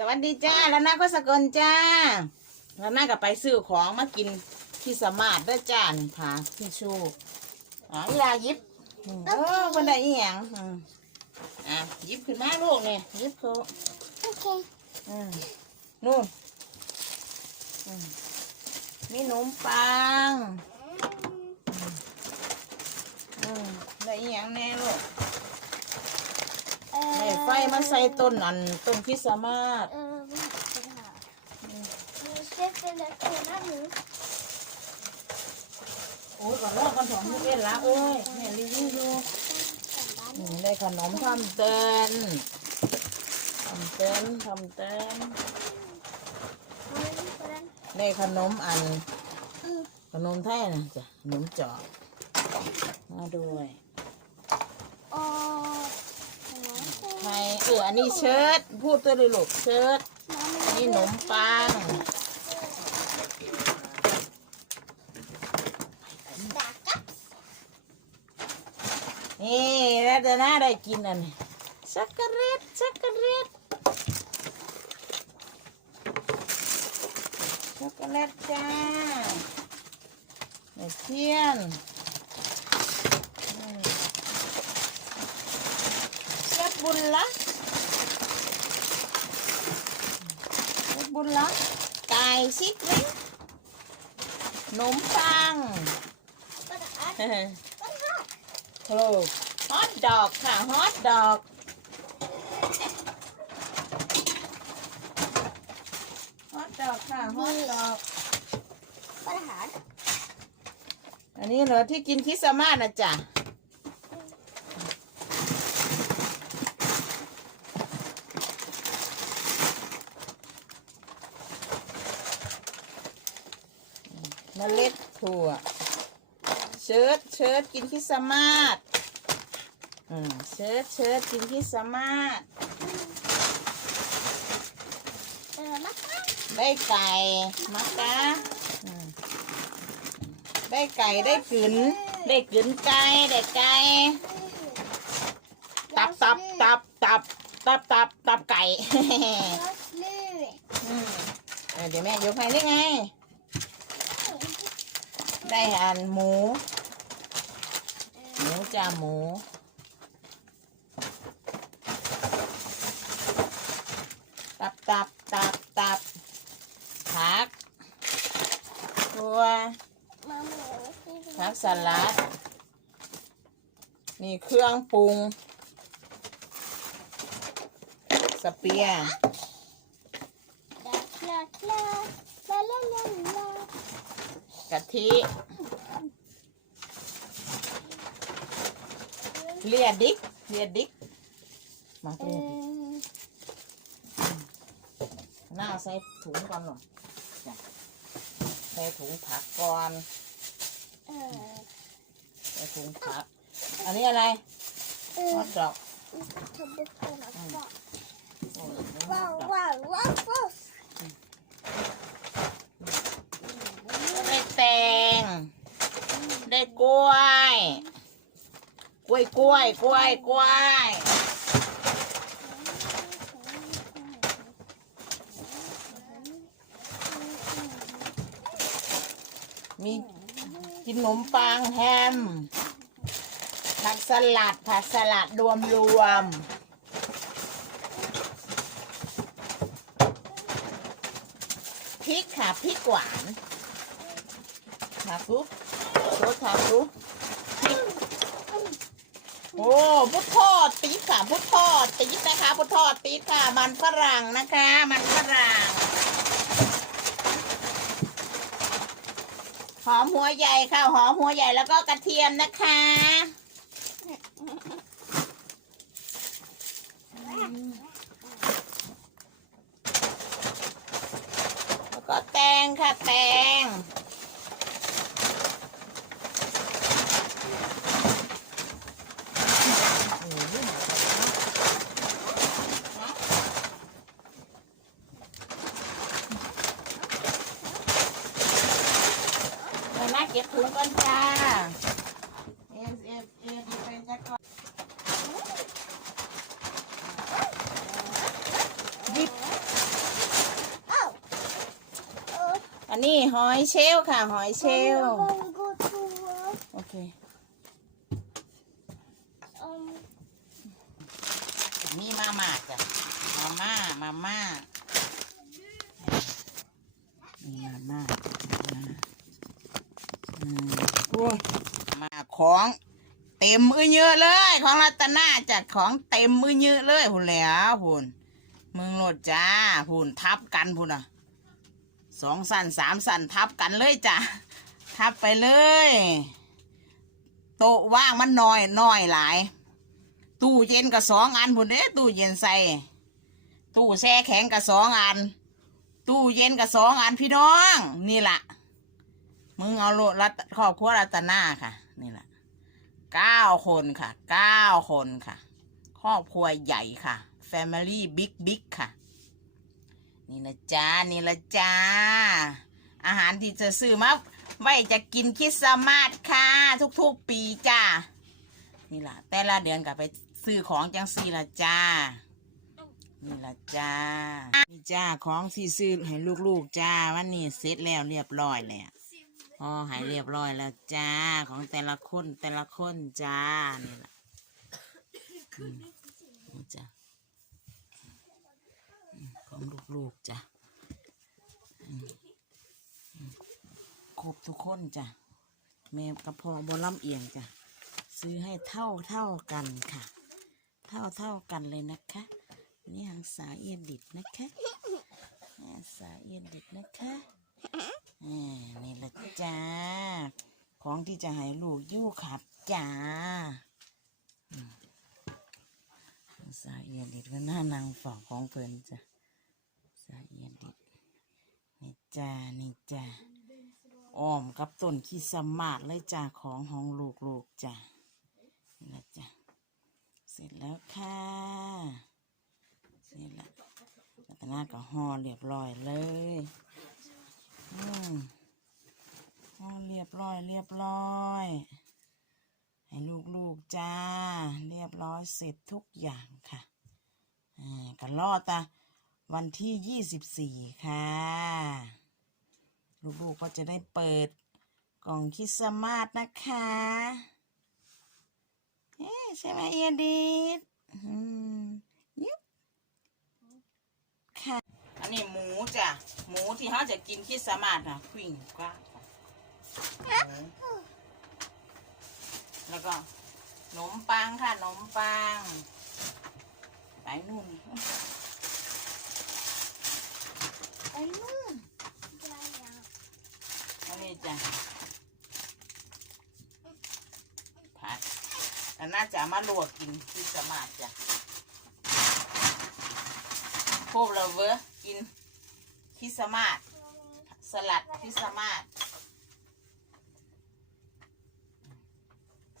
สวัสดีจ้าแล้วน้าก็สกลจ้าแล้วน้าก็ไปซื้อของมากินที่สมาร์ทเด้อจ้านี่ค่ะพี่ชูอ๋ออยาหยิบอืมเออคนใดอีหยังอืมอะหยิบขึ้นมาลูกนี่หยิบเขาโอเคอืมนู่นอืมมีขนมปังอืมได้อีหยังแน่ลูกเออได้ไฟ มาใส่ต้นอันต้นคริสต์มาสเออไม่เป็นไรมีเชฟเป็นอะไรกันนะหนูโอ้ยก่อนรอบกันสองมื้อเว้นละเอ้ยแม่รีวิวอยู่นี่ได้ขนมทำเต้นทำเต้นทำเต้นได้ขนมอัน ขนมไทยนะจ้ะขนมจอกมาด้วย โอ้ ไทยเอออันนี้เชิดพูดตัวเลยลูกเชิดอันนี้ขนมปังนี่แล้วจะน่าได้กินอันนี้ช็อกโกแลตช็อกโกแลตช็อกโกแลตจ้าในเทียนอืม เชฟบุญละเชฟบุญละไก่ซิกเล็กขนมปังปัญหาเฮ้ยปัญหาโอ้ฮอตดอกค่ะฮอตดอกฮอตดอกค่ะฮอตดอกปัญหาอันนี้เหรอที่กินคริสต์มาสนะจ๊ะ เมล็ดถั่ว เชิดเชิดกินคริสต์มาสอืมเชิดเชิดกินคริสต์มาสเออมาค่ะได้ไก่มักกะอืมได้ไก่ได้กึนได้กึนไก่ได้ไก่ ตับตับตับตับตับตับตับไก่นี่อืมเออเดี๋ยวแม่ยกให้ได้ไง ได้อันหมู หมูจ้าหมูตับตับตับตับผักตัวผักสลัดนี่เครื่องปรุง สเปียร์ กะทิเลียดิกเลียดิกมาเอเลียดิกอหน้าใส่ถุงก่อนหรอจ้ะใส่ถุงผักก่อนเออใส่ถุงผัก อันนี้อะไรเอฮออทดอกทำบุกคนละโอ้ยฮว้าอวทดอกว้าวว้าวว้าว ได้แตง ได้กล้วย กล้วยกล้วยกล้วยกล้วยมีกินขนมปังแฮมผักสลัดผักสลัดรวมรวมพริกค่ะพริกหวานถา คุรสถาคุพริกโอ้พุททอดตีค่ะพุททอดตีนะคะพุททอดตีค่ะมันฝรั่งนะคะ มันฝรั่งหอมหัวใหญ่ค่ะหอมหัวใหญ่แล้วก็กระเทียมนะคะแล้วก็แตงค่ะแตง เราน่าเก็บถุงก่อนจ้า เอฟเอฟเอฟเป็นจะก่อนหยิบ อั นนี้หอยเชลลค่ะ หอยเชลล Mama, we go to work. โอเค Um, นี่มาม่าจ้ะ มาม่า มาม่านี่มาม่ามาอืมโอ้ยมาของ เต็มมือเยอะเลย ของรัตนาจัดของเต็มมือเยอะเลยหุ่นแหล้วหุ่นมึงโหลดจ้าหุ่นทับกันพุ่นอะ สองสันสามสันทับกันเลยจ้ะทับไปเลย โต๊ะว่างมันน้อยน้อยหลาย ตู้เย็นกับสองอันพุ่นเด้ตู้เย็นใส่ ตู้แช่แข็งกับสองอัน ตู้เย็นกับสองอันพี่น้อง นี่ล่ะมึงเอาโลดรัตครอบครัวรัตนาค่ะ นี่ล่ะเก้าคนค่ะเก้าคนค่ะ ครอบครัวใหญ่ค่ะ Family Big Big ค่ะ นี่ละจ้า นี่ละจ้า อาหารที่จะซื้อมาไว้จะกินคริสต์มาสค่ะ ทุกๆปีจ้า นี่ละแต่ละเดือนก็ไปซื้อของจังสี่ละจ้า นี่ละจ้า นี่จ้าของที่ซื้อให้ลูกๆจ้า วันนี้เสร็จแล้วเรียบร้อยแล้วอ๋อหายเรียบร้อยแล้วจ้า ของแต่ละคนแต่ละคนจ้า นี่ละอืมนี่จ้าอืม ของลูกๆจ้าอืมอืมครบทุกคนจ้ะ แม่กระพอบนลำเอียงจ้ะ ซื้อให้เท่าเท่ากันค่ะ เท่าเท่ากันเลยนะคะ นี่หางสาเอียนดิดนะคะหางสาเอียนดิดนะคะนี่ละจ้า ของที่จะให้ลูกยู่ขับจ้าหางสาเอียนดิดก็น่านางฝากของเพิ่นจ้ะ สาเอียดิดนี่จ้านี่จ้าอ้อมกับต้นขี้สมาดเลยจ้าของของลูกๆจ้านี่ละจ้ะเสร็จแล้วค่ะเสร็จแล้วรัตนาก็ห่อเรียบร้อยเลยอืมห่อเรียบร้อยเรียบร้อยให้ลูกๆจ้า เรียบร้อยเสร็จทุกอย่างค่ะอ่าก็รอดตา วันที่ยี่สิบสี่ค่ะ ลูกๆก็จะได้เปิดกล่องคริสต์มาสนะคะเอ๊ใช่ไหมเอดิดอืมยุบค่ะ อันนี้หมูจ้ะ หมูที่เขาจะกินคริสต์มาสนะวิ่งกว้าแล้วก็ขนมปังค่ะขนมปัง ไปนู่น ไปนู่นอันนี้จ้ะผัดอันน่าจะเอามาลวกกินที่สมาร์ทจ้ะพวกเราเวอกินคริสต์มาสสลัดคริสต์มาส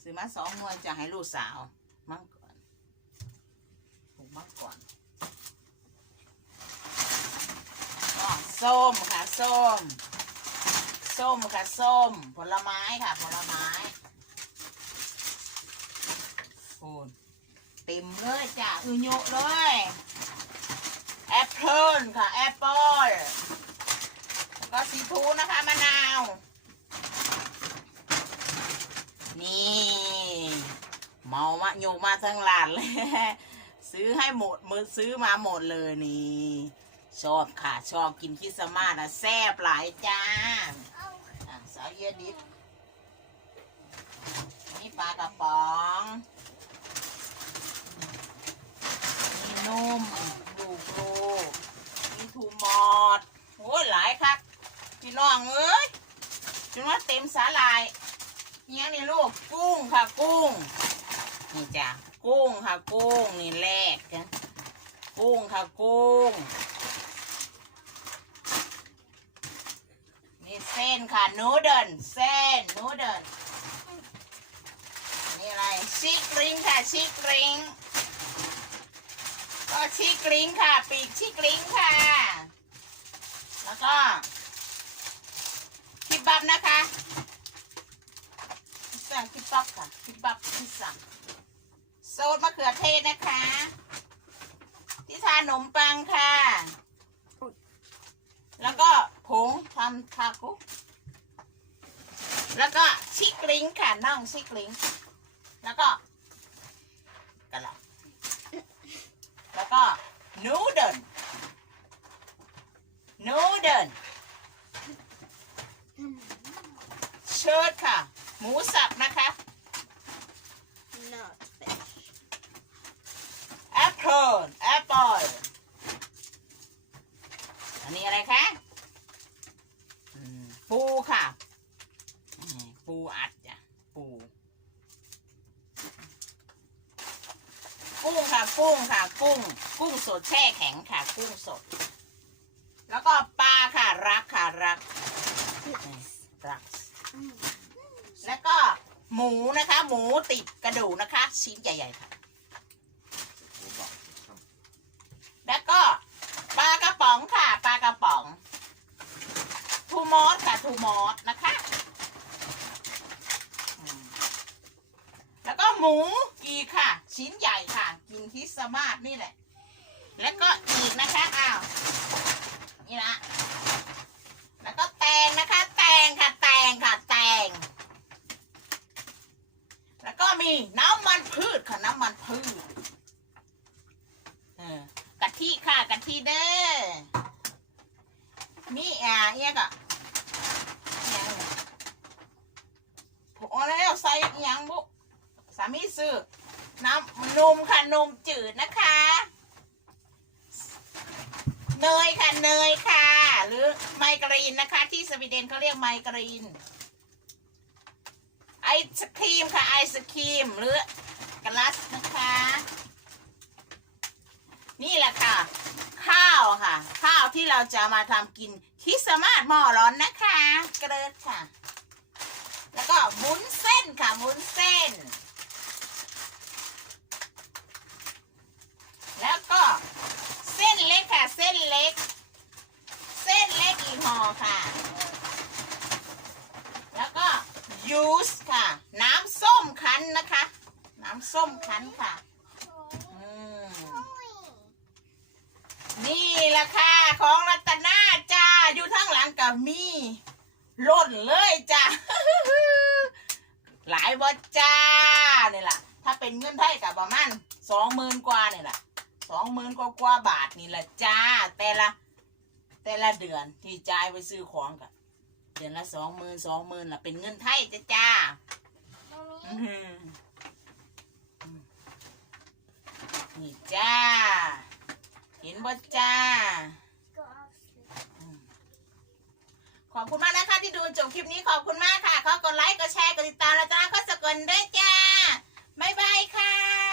ซื้อมาสองหน่วยจะให้ลูกสาว มั่งก่อนถูกมั่งก่อนอ๋อ ส้มค่ะส้ม ส้มค่ะส้ม ผลไม้ค่ะ ผลไม้โอนเต็มเลยจ้ะอือโยเลยแอปเปิลค่ะแอปเปิลก็สีทูนะคะมะนาว นี่ เมามะโยมาทั้งหลานเลย ซื้อให้หมดมือซื้อมาหมดเลยนี่ ชอบค่ะชอบกินคิสมาสนะแซ่บหลายจ้าอะสาวเยดิดนี่ปลากระป๋องนี่นุ่มลูกลูกนี่ทูมอดโอ้ยหลายคักพี่น้องเอ้ยจนว่าเต็มสาลายเนี้ยนี่ลูกกุ้งค่ะกุ้งนี่จ้ะกุ้งค่ะกุ้งนี่แรกกันกุ้งค่ะกุ้ง นี่เส้นค่ะนูเดิลเส้นนูเดิลนี่อะไรชิกลิงค่ะชิกลิงก็ชิกลิงค่ะ ปีกชิกลิงค่ะ แล้วก็คิบบับนะคะพิซซ่าคิบบับค่ะคิบบับพิซซ่าโซดมะเขือเทศนะคะที่ทานขนมปังค่ะ แล้วก็ผงทาอนทาคุ แล้วก็ชิกลิงค่ะน่องชิกลิง แล้วก็กะหล่ำแล้วก็นูเดิลนูเดิลเชิดค่ะ หมูสับนะคะ not fish แอปเปิลแอปเปิลอันนี้อะไรคะอืมปูค่ะอืมปูอัดจ้ะปู กุ้งค่ะ กุ้ง กุ้งสดแช่แข็งค่ะ กุ้งสด แล้วก็ปลาค่ะรักค่ะรักรัก แล้วก็หมูนะคะ หมูติดกระดูกนะคะ ชิ้นใหญ่ๆค่ะ แล้วก็ปลากระป๋องค่ะ ปลากระป๋องทูมอสค่ะทูมอสนะคะอืมแล้วก็ หมูอีค่ะ ชิ้นใหญ่ค่ะ กินคริสต์มาสนี่แหละ แล้วก็อีกนะคะอ้าวนี่นะแล้วก็แตงนะคะ แตงค่ะ แตงค่ะ แตง แล้วก็มีน้ำมันพืชค่ะน้ำมันพืชเออกะทิค่ะกะทิเด้อมีอ่าเอียกะอิหยังพอแล้วใส่อิหยังบุ มีซื้อน้ำนมค่ะนมจืดนะคะ เนยค่ะเนยค่ะ หรือไมกรีนนะคะ ที่สวีเดนเขาเรียกไมกรีนไอศครีมค่ะไอศครีมหรือกลาสนะคะ นี่แหละค่ะ ข้าวค่ะ ข้าวที่เราจะมาทำกินคริสต์มาสหม้อร้อนนะคะ เกลือค่ะ แล้วก็มุนเส้นค่ะมุนเส้น แล้วก็เส้น เส้นเล็ก เส้นเล็กอีกห่อค่ะ แล้วก็ยูสค่ะ น้ำส้มคั้นนะคะ น้ำส้มคั้นค่ะนี่ละค่ะ ของรัตนาจ้า อยู่ทั้งหลังกับมีล่นเลยจ้าหลายบอจ้าเนี่แหละถ้าเป็นเงินไทยกับประมาณสองหมื่นกว่าเนี่แหละ สองหมื่นกว่ากว่าบาทนี่แหละจ้า แต่ละ แต่ละเดือนที่จ่ายไปซื้อของกันเดือนละสองหมื่นสองหมื่นละเป็นเงินไทยจ้าจ้านี่จ้า เห็นบ่จ้า ขอบคุณมากนะคะที่ดูจบคลิปนี้ขอบคุณมากค่ะ ขอกดไลค์ กดแชร์ กดติดตามแล้วจ้าก็สกลด้วยจ้า บ๊ายบายค่ะ